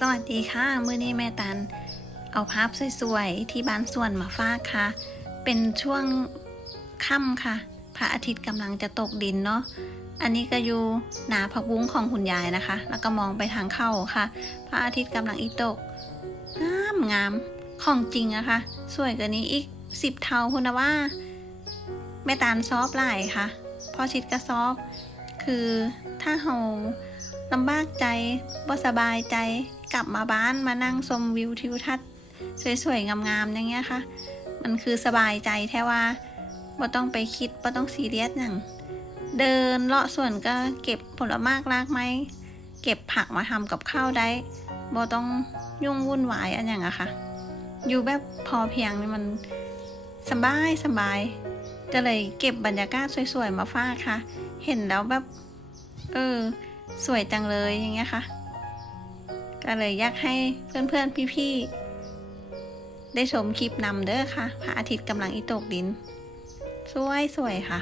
สวัสดีค่ะ มื้อนี้แม่ตัน เอาภาพสวยๆ ที่บ้านสวนมาฝากค่ะ เป็นช่วงค่ำค่ะ พระอาทิตย์กำลังจะตกดินเนาะ อันนี้ก็อยู่หนาผักบุ้งของคุณยายนะคะ แล้วก็มองไปทางเข้าค่ะ พระอาทิตย์กำลังอีตก งามงามของจริงอะค่ะสวยกว่านี้อีกสิบเท่าคุณนะว่า แม่ตาลซอฟหลค่ะพอชิดก็ซอฟ คือถ้าเฮา ลำบากใจบ่สบายใจ กลับมาบ้านมานั่งชมวิวทิวทัศน์สวยๆ งามๆ อย่างเงี้ยค่ะ มันคือสบายใจแท้ว่าบ่ต้องไปคิดบ่ต้องซีเรียสอย่าง เดินเลาะสวนก็เก็บผลไม้รากไม้ เก็บผักมาทำกับข้าวได้บ่ต้องยุ่งวุ่นวายอันอย่างอะค่ะ อยู่แบบพอเพียงนี่มันสบายสบาย ก็เลยเก็บบรรยากาศสวยๆ มาฝากค่ะ เห็นแล้วแบบ เออ สวยจังเลยอย่างเงี้ยค่ะ ก็เลยอยากให้เพื่อนๆพี่ๆได้ชมคลิปนำเด้อค่ะ พระอาทิตย์กำลังอิตกดิน สวยสวยค่ะ